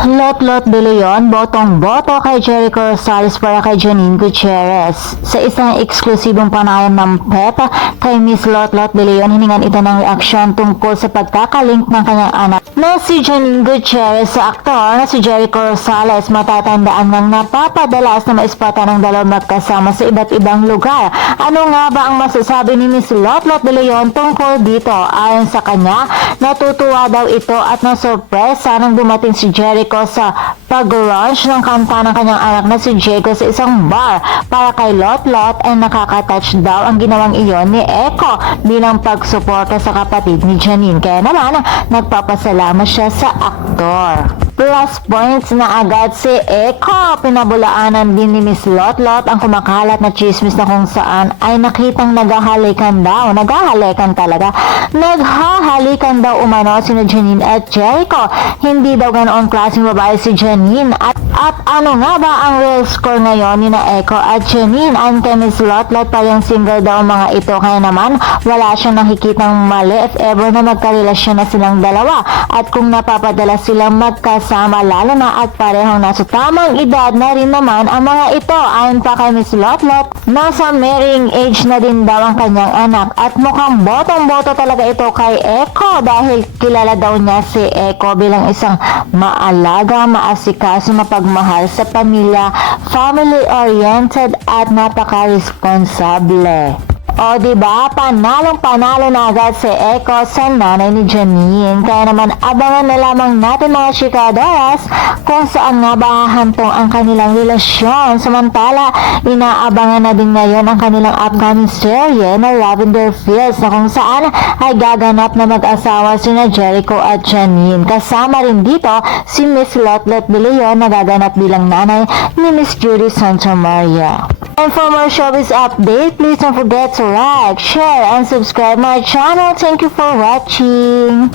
Lot De Leon, botong-boto kay Jericho Rosales para kay Janine Gutierrez. Sa isang eksklusibong panayam ng PEP kay Miss Lot De Leon, hiningan ito ng reaksyon tungkol sa pagkakalink ng kanyang anak na si Janine Gutierrez sa aktor na si Jericho Rosales. Matatandaan ng napapadalas na maispata ng dalawang magkasama sa iba't ibang lugar. Ano nga ba ang masasabi ni Miss Lot De Leon tungkol dito? Ayon sa kanya, natutuwa daw ito at nasurpresa nang dumating si Jericho sa pag-launch ng kanta ng kanyang anak na si Diego sa isang bar para kay Lot ay nakaka-touch daw ang ginawang iyon ni Echo bilang pagsuporta sa kapatid ni Janine. Kaya naman, nagpapasalamat siya sa aktor. Plus points na agad si Echo. Pinabulaanan din ni Miss Lot ang kumakalat na chismis na kung saan ay nakitang naghahalikan daw. Naghahalikan talaga. Naghahalikan daw umano sina Janine at Jericho. Hindi daw ganoong klaseng babae si Janine. At ano nga ba ang real score ngayon ni na Echo at Janine? Ayon kay Miss Lot parang single daw ang mga ito. Kaya naman, wala siyang nakikitang mali if ever na magkarelasyon na silang dalawa. At kung napapadala silang magkasama, lalo na at parehong nasa tamang edad na rin naman ang mga ito. Ayon pa kay Miss Lot, nasa marrying age na din daw ang kanyang anak. At mukhang botong-boto talaga ito kay Echo dahil kilala daw niya si Echo bilang isang maalaga, maasikaso, mapagmahal sa pamilya, family-oriented at napaka-responsable. O diba, panalong-panalo na agad si Echo sa nanay ni Janine. Kaya naman abangan na lamang natin mga chikadoras kung saan nga ba hahantong ang kanilang relasyon. Samantala, inaabangan na din ngayon ang kanilang upcoming serye na Lavender Fields na kung saan ay gaganap na mag-asawa sina Jericho at Janine. Kasama rin dito si Miss Lot De Leon na gaganap bilang nanay ni Miss Judy Santamaria. And for more showbiz update, please don't forget to like, share, and subscribe my channel. Thank you for watching.